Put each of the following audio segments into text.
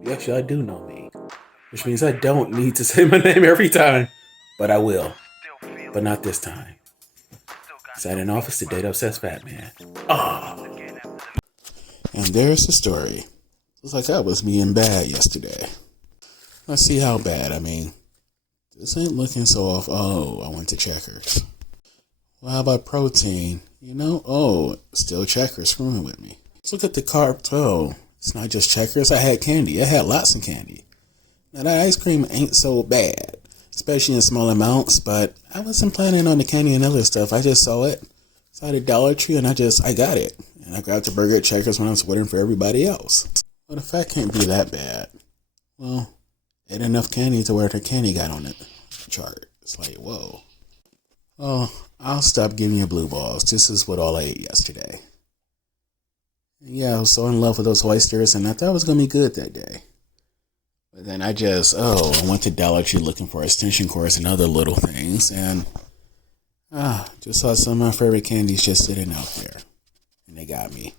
Yes, y'all do know me. Which means I don't need to say my name every time. But I will. But not this time. Sat in office to date obsessed fat man. Ah. And there's the story. Looks like I was being bad yesterday. Let's see how bad. I mean, this ain't looking so off. Oh, I went to Checkers. Well, how about protein? Still Checkers screwing with me. Let's look at the carb total. It's not just Checkers. I had candy. I had lots of candy. Now, that ice cream ain't so bad, especially in small amounts, but I wasn't planning on the candy and other stuff. I just saw it. Saw the Dollar Tree, and I got it. And I grabbed the burger at Checkers when I was waiting for everybody else. Well, the fat can't be that bad. Well, ate enough candy to where the candy got on the chart. It's like, whoa. Oh, I'll stop giving you blue balls. This is what all I ate yesterday. Yeah, I was so in love with those oysters, and I thought it was going to be good that day. But then I went to Dollar Tree looking for extension cords and other little things, and just saw some of my favorite candies just sitting out there. And they got me.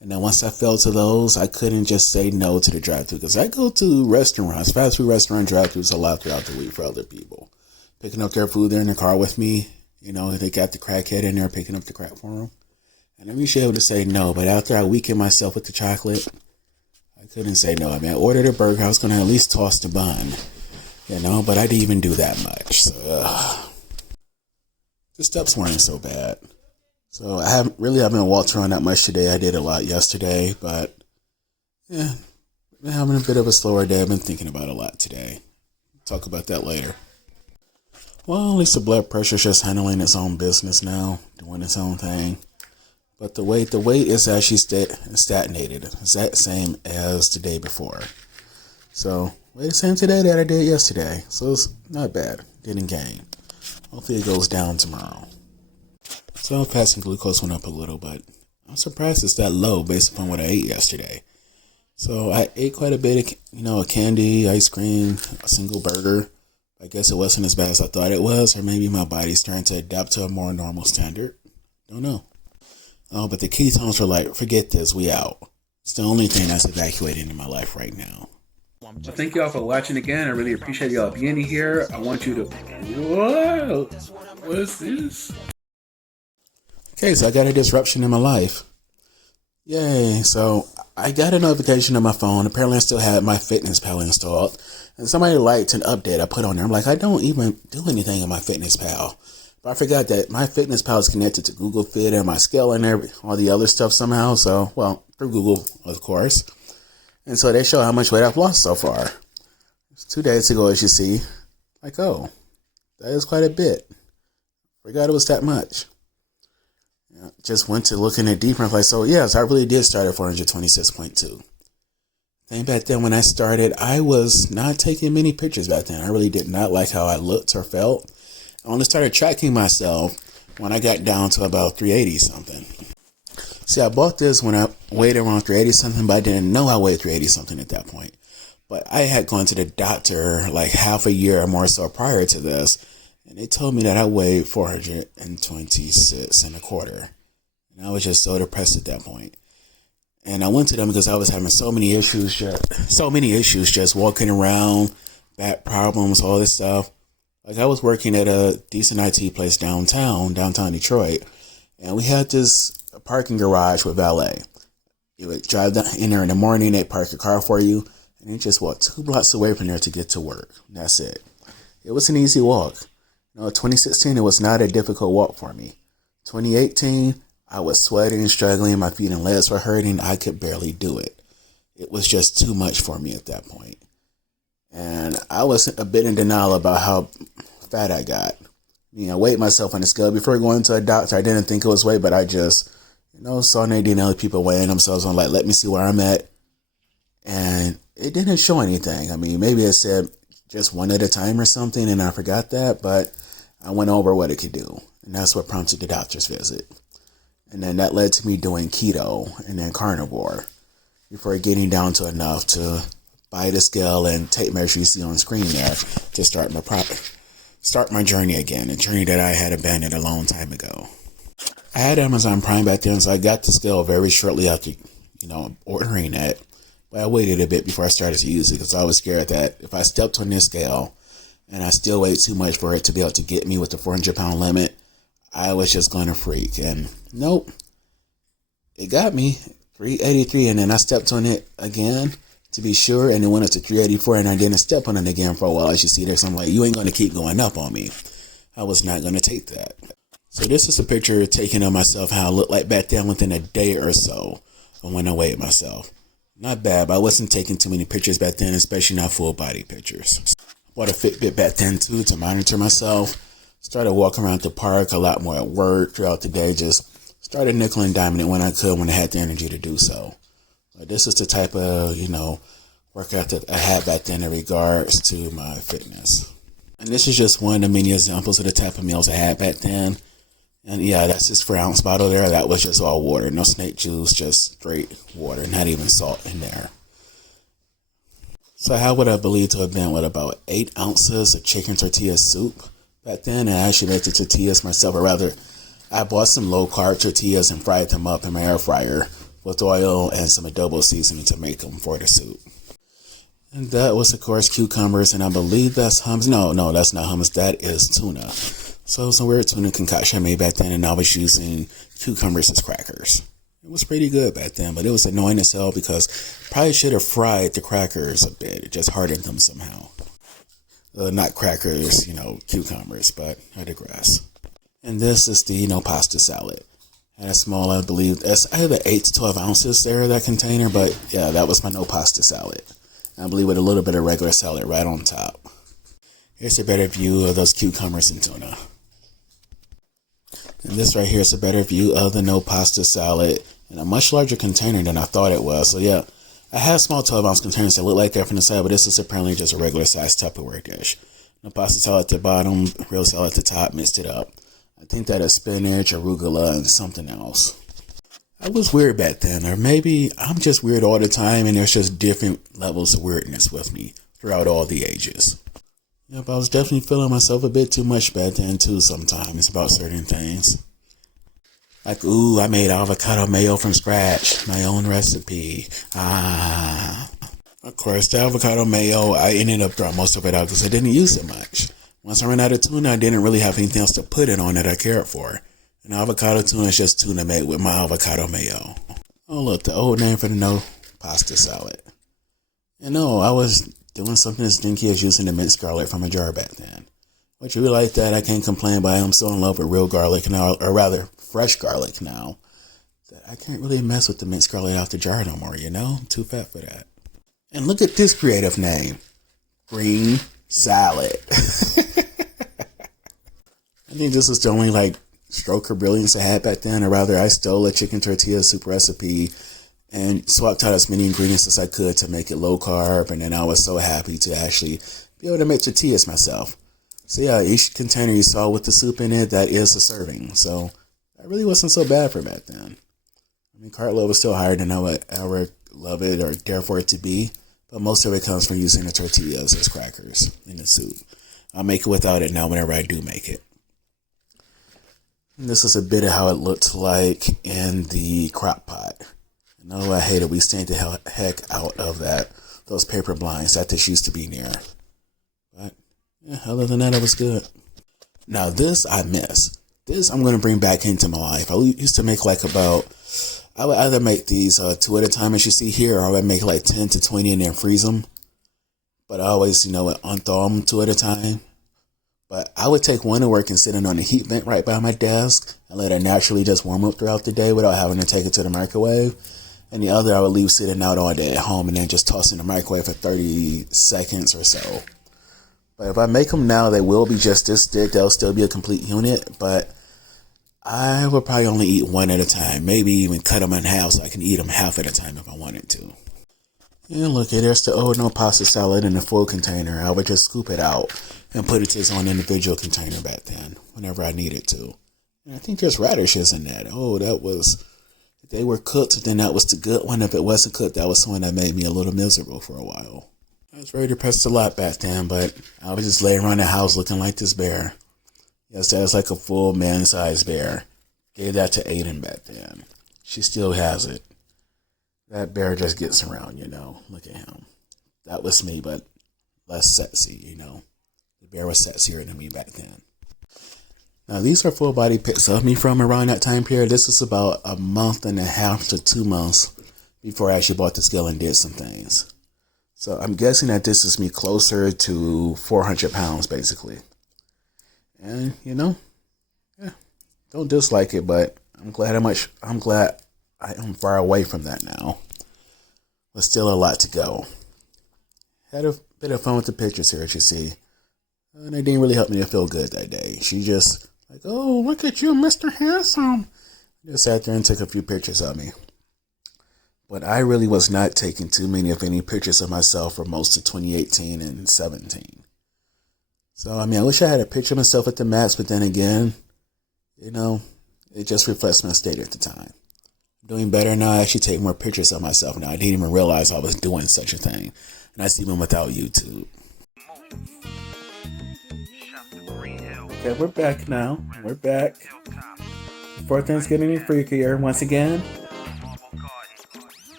And then once I fell to those, I couldn't just say no to the drive-thru, because I go to restaurants, fast food restaurant drive-thrus a lot throughout the week for other people. Picking up their food, they're in the car with me. They got the crackhead in there picking up the crack for them. And I'm usually able to say no, but after I weakened myself with the chocolate, I couldn't say no. I mean, I ordered a burger. I was going to at least toss the bun, but I didn't even do that much. So, the steps weren't so bad. So I haven't walked around that much today. I did a lot yesterday, but yeah, been having a bit of a slower day. I've been thinking about a lot today. Talk about that later. Well, at least the blood pressure's just handling its own business now, doing its own thing. But the weight is actually stagnated. It's that same as the day before. So, weight the same today that I did yesterday. So it's not bad. Didn't gain. Hopefully it goes down tomorrow. So fasting glucose went up a little, but I'm surprised it's that low based upon what I ate yesterday. So I ate quite a bit of, candy, ice cream, a single burger. I guess it wasn't as bad as I thought it was, or maybe my body's trying to adapt to a more normal standard. Don't know. Oh, but the ketones were like, forget this, we out. It's the only thing that's evacuating in my life right now. Well, thank y'all for watching again. I really appreciate y'all being here. I want you to... Whoa! What's this? Okay, so I got a disruption in my life. Yay. So I got a notification on my phone. Apparently I still had MyFitnessPal installed. And somebody liked an update I put on there. I'm like, I don't even do anything in MyFitnessPal. But I forgot that MyFitnessPal is connected to Google Fit and my scale and all the other stuff somehow. So, through Google, of course. And so they show how much weight I've lost so far. It's 2 days ago, as you see. Like, oh, that is quite a bit. Forgot it was that much. Just went to looking at deeper and like, so yes, I really did start at 426.2. Thing back then when I started, I was not taking many pictures back then. I really did not like how I looked or felt. I only started tracking myself when I got down to about 380 something. See, I bought this when I weighed around 380 something, but I didn't know I weighed 380 something at that point. But I had gone to the doctor like half a year or more so prior to this, and they told me that I weighed 426 and a quarter. And I was just so depressed at that point. And I went to them because I was having so many issues just walking around, back problems, all this stuff. Like I was working at a decent IT place downtown Detroit, and we had this parking garage with valet. You would drive down in there in the morning, they'd park your car for you, and you just walk 2 blocks away from there to get to work. That's it. It was an easy walk. 2016, it was not a difficult walk for me. 2018, I was sweating, struggling, my feet and legs were hurting. I could barely do it. It was just too much for me at that point. And I was a bit in denial about how fat I got. I weighed myself on the scale before going to a doctor. I didn't think it was weight, but I just, saw Nadine and other people weighing themselves on, like, let me see where I'm at. And it didn't show anything. I mean, maybe it said just one at a time or something, and I forgot that, but I went over what it could do. And that's what prompted the doctor's visit. And then that led to me doing keto and then carnivore before getting down to enough to buy the scale and tape measure you see on screen there to start my journey again, a journey that I had abandoned a long time ago. I had Amazon Prime back then, so I got the scale very shortly after, ordering it. But I waited a bit before I started to use it because I was scared that if I stepped on this scale and I still weighed too much for it to be able to get me with the 400-pound limit, I was just going to freak. And nope, it got me 383, and then I stepped on it again to be sure, and it went up to 384, and I didn't step on it again for a while. As you see there, so I'm like, you ain't going to keep going up on me. I was not going to take that. So this is a picture taken of myself, how I looked like back then within a day or so of when I weighed myself. Not bad, but I wasn't taking too many pictures back then, especially not full body pictures. Bought a Fitbit back then too to monitor myself. Started walking around the park a lot more at work throughout the day. Just started nickel and diming it when I could, when I had the energy to do so. But this is the type of, work ethic I had back then in regards to my fitness. And this is just one of the many examples of the type of meals I had back then. And yeah, that's this 4-ounce bottle there. That was just all water. No snake juice, just straight water. Not even salt in there. So how would I believe to have been with about 8 ounces of chicken tortilla soup back then? And I actually made the tortillas myself, or rather, I bought some low-carb tortillas and fried them up in my air fryer with oil and some adobo seasoning to make them for the soup. And that was, of course, cucumbers, and I believe that's hummus. No, that's not hummus. That is tuna. So some weird tuna concoction I made back then, and I was using cucumbers as crackers. It was pretty good back then, but it was annoying as hell because probably should have fried the crackers a bit. It just hardened them somehow. Not crackers, cucumbers, but I digress. And this is the NoPasta salad. And a small, I believe, that's either 8 to 12 ounces there, that container, but yeah, that was my NoPasta salad. I believe with a little bit of regular salad right on top. Here's a better view of those cucumbers and tuna. And this right here is a better view of the NoPasta salad in a much larger container than I thought it was. So yeah, I have small 12-ounce containers that look like that from the side, but this is apparently just a regular sized Tupperware dish. NoPasta salad at the bottom, real salad at the top, mixed it up. I think that is spinach, arugula, and something else. I was weird back then, or maybe I'm just weird all the time, and there's just different levels of weirdness with me throughout all the ages. Yep, I was definitely feeling myself a bit too much back then too sometimes about certain things. Like, ooh, I made avocado mayo from scratch, my own recipe. Of course, the avocado mayo, I ended up throwing most of it out because I didn't use it much. Once I ran out of tuna, I didn't really have anything else to put it on that I cared for. And avocado tuna is just tuna made with my avocado mayo. Oh look, the old name for the NoPasta salad. And no, I was doing something as stinky as using the minced garlic from a jar back then. Which, really like that, I can't complain, but I am still in love with real garlic now, or rather, fresh garlic now. That I can't really mess with the minced garlic out the jar no more, I'm too fat for that. And look at this creative name. Green salad. I think this was the only stroke of brilliance I had back then, or rather I stole a chicken tortilla soup recipe and swapped out as many ingredients as I could to make it low carb, and then I was so happy to actually be able to make tortillas myself. So yeah, each container you saw with the soup in it, that is a serving. So that really wasn't so bad for back then. I mean, carb load was still higher than I would ever love it or dare for it to be, but most of it comes from using the tortillas as crackers in the soup. I'll make it without it now whenever I do make it. And this is a bit of how it looked like in the crock pot. And although I hate it, we stained the heck out of those paper blinds that this used to be near. But yeah, other than that, it was good. Now this I miss. This I'm going to bring back into my life. I used to make I would either make these 2 at a time as you see here, or I would make 10 to 20 and then freeze them. But I always, unthaw them 2 at a time. But I would take one to work and sit it on the heat vent right by my desk and let it naturally just warm up throughout the day without having to take it to the microwave. And the other I would leave sitting out all day at home and then just toss in the microwave for 30 seconds or so. But if I make them now, they will be just this thick. They'll still be a complete unit, but I would probably only eat one at a time. Maybe even cut them in half so I can eat them half at a time if I wanted to. And look, there's the old NoPasta salad in a full container. I would just scoop it out and put it to its own individual container back then, whenever I needed to. And I think there's radishes in that. Oh, if they were cooked, then that was the good one. If it wasn't cooked, that was the one that made me a little miserable for a while. I was very depressed a lot back then, but I was just laying around the house looking like this bear. Yes, that was like a full man-sized bear. Gave that to Aiden back then. She still has it. that bear just gets around, you know. Look at him. That was me, but less sexy, you know. The bear was sexier than me back then. Now, these are full body pics of me from around that time period. This is about a month and a half to 2 months before I actually bought the scale and did some things. So I'm guessing that this is me closer to 400 pounds, basically. And, you know, yeah, don't dislike it, but I'm glad I am far away from that now. But still a lot to go. Had a bit of fun with the pictures here, as you see. And they didn't really help me to feel good that day. She just like, oh, look at you, Mr. Handsome. Just sat there and took a few pictures of me. But I really was not taking too many, if any, pictures of myself for most of 2018 and 17. So, I mean, I wish I had a picture of myself at the max, but then again, you know, it just reflects my state at the time. I'm doing better now. I actually take more pictures of myself now. I didn't even realize I was doing such a thing. And that's even without YouTube. Okay, we're back now. We're back. Before things get any freakier, once again,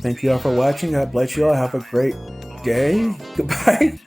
thank you all for watching. God bless you all. Have a great day. Goodbye.